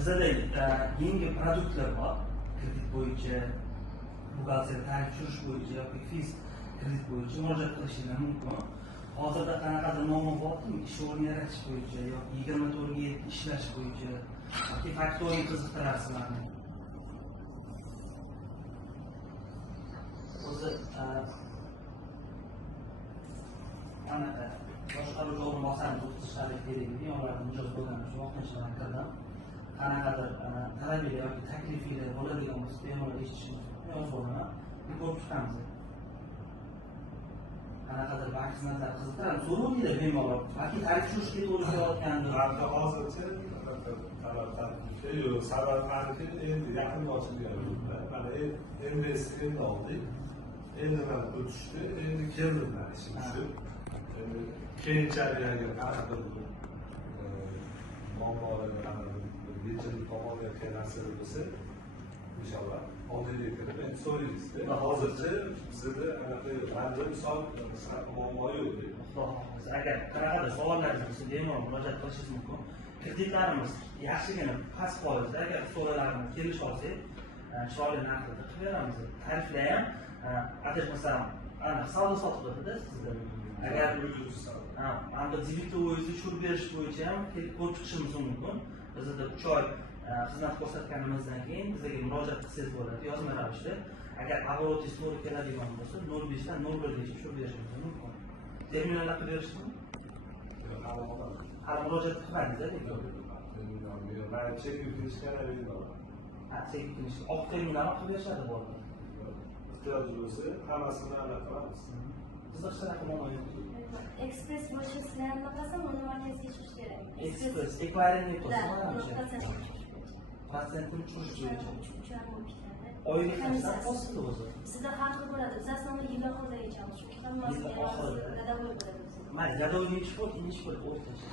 bizda yangi produktlar bor. Kredit bo'yicha, buxgalteriya tarif tushirish bo'yicha yoki fisk kredit bo'yicha murojaat qilishingiz mumkin. Hozirda qanaqadir muammo bormi? Ish o'rni yaratish bo'yicha yoki 24 ga ishlash bo'yicha yoki faktoring qiziqtirasizlarmi? O'zi anaqa boshqaruvchi o'rinbosarni o'qitishlarga kerak edi, ularni mijoz bo'lgani uchun vaqtinchalik kirdim. Qanaqadir talablar yoki takliflar bo'ladigan bo'lsa, bemalol eshitishimiz mumkin. Yoz bo'laman, ko'rib chiqamiz. Qanaqadir bank xizmatlari qiziqtiradi, so'rovinglar bemalol. Balki tarif tushirishga to'g'ri kelayotgandir. Hozircha sabab tarifi endi yaqin ochilgan. Mana investitsiya oldik. Endi mana o'tishdi, endi keldim mana ishim shu. Keyinchalik agar qanaqadir muammolarga yechim tomonlayotgan narsalar bo'lsa, inshaalloh oldinga kirib endi so'raymiz. Hozircha bizda anaqa ranjim misol muammo yo'q. Agar qanaqadir savollaringiz bo'lsa, bemalol murojaat qilishingiz mumkin. Kreditlarimiz yaxshigina past foizda, agar so'rovlarni kelisha olsak, chiroyli narxda qilib beramiz. Tariflar ham adashmasam, savdo sotiqda sizda. Agar anda debitovoyingizni tushirib berish bo'yicha ham ko'rib chiqishimiz mumkin. Bizda 3 oy xizmat ko'rsatganimizdan keyin bizga murojaat qilsangiz bo'ladi, yozma ravishda. Agar обороtingiz to'g'ri keladigan bo'lsa, 0.5 dan 0.1 gacha tushirib berishimiz mumkin. Terminallar qilib berishdimi? Hali murojaat qilmadingiz-da? Men chek yuklashgan chek yuklash. Oq terminalni qilib berishadi bu yerda. Ehtiyoj bo'lsa, hammasini aniq qilamiz. Bizda shunaqa muammo yo'q. Экспресс больше слян напасам, он маркетинг ищешь керек. Экспресс, эквайринг Да, процент. Процентni tushirish bo'yicha. Uchun Oylik qancha qo'shdi o'zi? Sizda har xil bo'ladi. Biz aslida yil oxiriga yechamiz. Chunki hammasi gadovoy bo'ladi. Mayli, gadovoy nechi foiz, nechi foiz o'rtacha?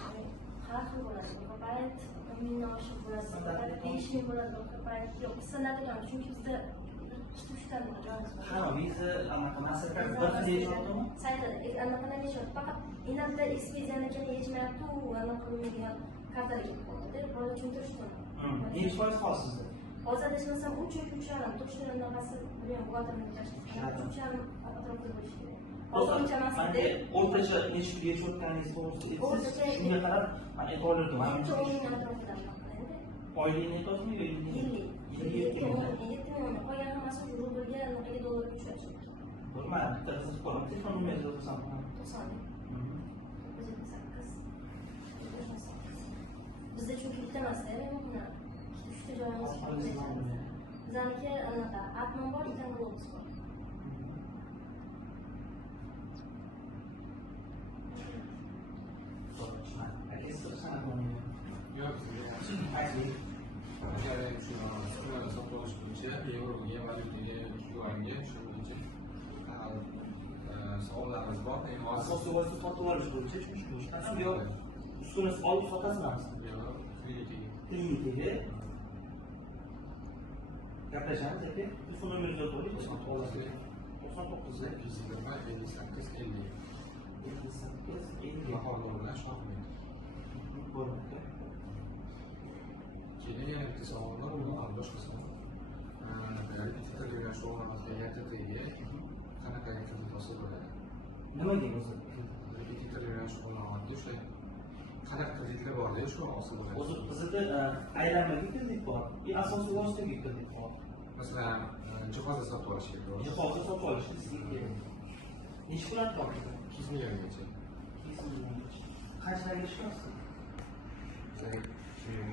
Har xil bo'ladi. Ko'payib, mingdan oshib bo'ladi. 5000 bo'ladi. Ko'payib yo'q, sanadigan. Chunki bizda ishdan joyimiz bor. Ha, viza anaqa Mastercard bir xil yechadimi? Saytida anaqa yechadi. Faqat inanda ekspediyanigina yechmayapti, u anaqa qilmagan kartaga kelib qoldi. Bola tushuntirishdi. Nechi foiz qoldi sizda? Hozir desam 3 yoki 3,5 to'shlar anaqasi bilan buxgalterga tashlab 3,5 atrofida bo'lishi kerak. Hozircha masada o'rtacha nechi pul yechayotganingiz to'g'risida shunga qarab mana e'tiborlarga mana 10 ming atrofida oylikni aytyapsizmi yo yillik? Yillik 7 ming. Qolgan hammasi rublga, anaqa dollarga tushadi. Bo'lmaydi, bitta qizib qo'yaman. Telefon nomeringizni yozsam ham. 90. Bizda chunki bitta narsa, buni uchta joyimiz bor. Bizaniki anaqa atman bor, itan globus bor. Yo'q, agar sotib olish bo'yicha yevroga, valyutaga, yuanga shu bo'yicha savollarimiz bor. Asosiy vosita sotib olish bo'yicha tushunish yo'q. Ustunasi olib sotasizmi? Yo'q, klinikaga gaplashamiz aka. Telefon nomeringizni yozib oling. 99 58 50. 58 50. Bahorda bilan shohmid. Bo'ldi. Keyin yana bitta savol bor, uni boshqa savol. Bitta shug'ullanadigan YTTga qanaqa kredit olsa bo'ladi? Nimaga o'zi? Bitta shug'ullanadi, o'sha qanaqa kreditlar bor-da, shu olsa bo'ladi. O'zi bizda aylanmaga kredit bor, asosiy vositaga kredit bor. Masalan, jihozda sotib olish kerak. Jihozda sotib olish kerak. Nechi pul bor bizda? 200 milliongacha. 200 milliongacha. Qanchalarga ishlayapsiz?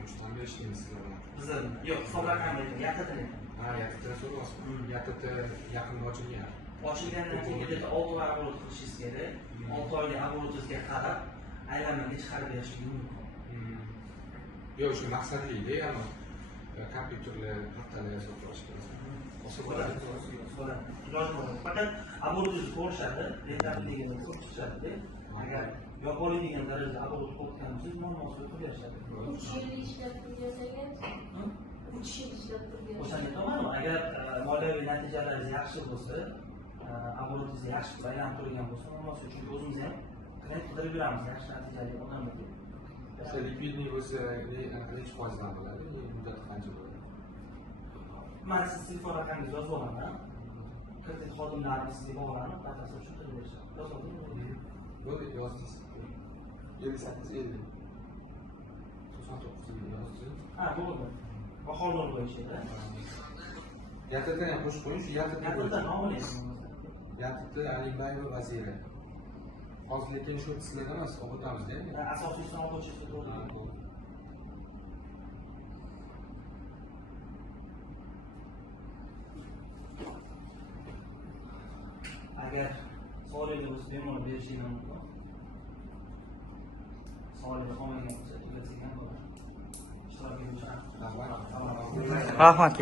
Uchdan berishimiz kerak. Bizda yo'q, hisob raqamni ayting, YTTni. Ha, YTTni so'rayapsizmi? YTT yaqinda ochilgan. Ochilgandan keyin bitta 6 oy оборот qilishingiz kerak. 6 oylik обороtingizga qarab aylanmaga chiqarib berishingiz mumkin. Yo'q, shu maqsadli-da, ya'ni kompyuterlar, haftalar sotib olish kerak. Faqat обороtingiz ko'rishadi, rentabiligini ko'p chiqadi. Agar yo'qoli degan darajada оборот ko'pgan bo'lsa, muammosini qilib berishadi. 3 yil ishlab turgansangiz, 3 yil ishlab turgansangiz. O'shani aytaman, agar moliyaviy natijalaringiz yaxshi bo'lsa, обороtingiz yaxshi aylanib turgan bo'lsa, muammosi uchun o'zimiz ham klient qidirib yuramiz, yaxshi natijali odamlarga. Mesela likvidniy bo'lsa, necha foizdan bo'ladi? Muddati qancha bo'ladi? Man siz telefon raqamingizni yozib olaman. Kredit xodimlarini sizga bog'lanib, batafsil tushuntirib berishadi. Yozib oling. Bo'ldi, yozdingiz. 5850. 99 yil yozdi. Ha, bo'ldi. Baholar bo'yicha. Yatitdan ham qo'shib qo'ying, shu Yatitdan oling. Yatitda Alibayeva Vazira. Hozir lekin shu sizlarda emas, o'qitamizda. Asosiysi o'quvchisi to'g'ri. Agar savolinglar bo'lsa, bemalol berishinglar mumkin. Savolinglar qolmagan bo'lsa, tugatsak ham bo'ladi. Ishtirok etuvchi. Rahmat. Rahmat.